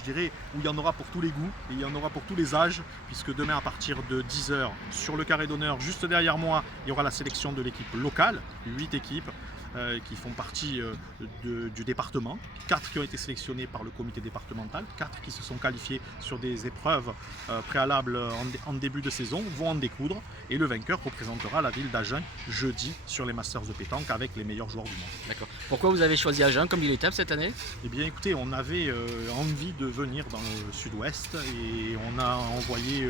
je dirais, où il y en aura pour tous les goûts et il y en aura pour tous les âges, puisque demain à partir de 10h, sur le carré d'honneur, juste derrière moi, il y aura la sélection de l'équipe locale, 8 équipes. Qui font partie du département, 4 qui ont été sélectionnés par le comité départemental, 4 qui se sont qualifiés sur des épreuves préalables en début de saison, vont en découdre et le vainqueur représentera la ville d'Agen jeudi sur les Masters de pétanque avec les meilleurs joueurs du monde. D'accord. Pourquoi vous avez choisi Agen comme ville étape cette année? Eh bien écoutez, on avait envie de venir dans le sud-ouest et on a envoyé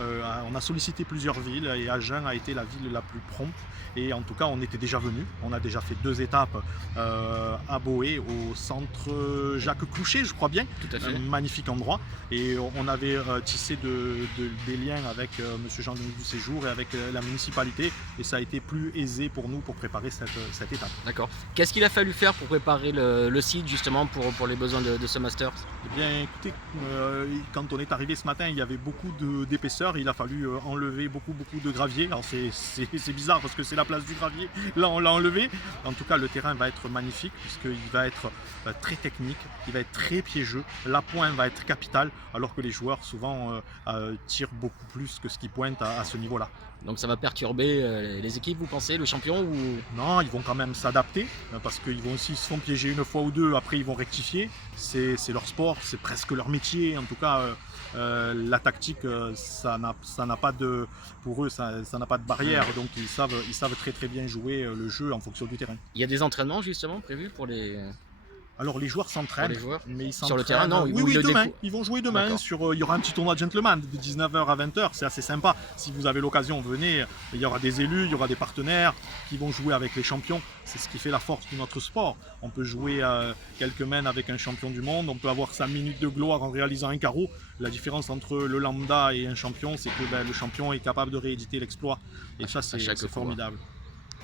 on a sollicité plusieurs villes et Agen a été la ville la plus prompte. Et en tout cas, on était déjà venu. On a déjà fait 2 étapes à Boé, au centre Jacques Clouchet, je crois bien. Tout à fait. Un magnifique endroit. Et on avait tissé des liens avec M. Jean-Denis du Séjour et avec la municipalité. Et ça a été plus aisé pour nous pour préparer cette étape. D'accord. Qu'est-ce qu'il a fallu faire pour préparer le site justement pour les besoins de ce Masters? Eh bien, écoutez, quand on est arrivé ce matin, il y avait beaucoup d'épaisseur. Il a fallu enlever beaucoup de gravier. Alors c'est bizarre parce que c'est la place du gravier. Là, on l'a enlevé. En tout cas, le terrain va être magnifique puisqu'il va être très technique, il va être très piégeux. La pointe va être capitale, alors que les joueurs souvent tirent beaucoup plus que ce qui pointe à ce niveau-là. Donc ça va perturber les équipes, vous pensez, le champion ou... Non, ils vont quand même s'adapter parce qu'ils vont aussi se font piéger une fois ou deux, après ils vont rectifier. C'est leur sport, c'est presque leur métier. En tout cas, la tactique, ça n'a pas de, pour eux, ça n'a pas de barrière. Donc ils savent très bien jouer le jeu en fonction du terrain. Il y a des entraînements justement prévus pour les... Alors les joueurs s'entraînent, mais ils sur le terrain, non? Oui, demain. Ils vont jouer demain. Il y aura un petit tournoi de gentleman de 19h à 20h. C'est assez sympa. Si vous avez l'occasion, venez. Il y aura des élus, il y aura des partenaires qui vont jouer avec les champions. C'est ce qui fait la force de notre sport. On peut jouer quelques mènes avec un champion du monde. On peut avoir sa minute de gloire en réalisant un carreau. La différence entre le lambda et un champion, c'est que le champion est capable de rééditer l'exploit. Et ça, c'est formidable.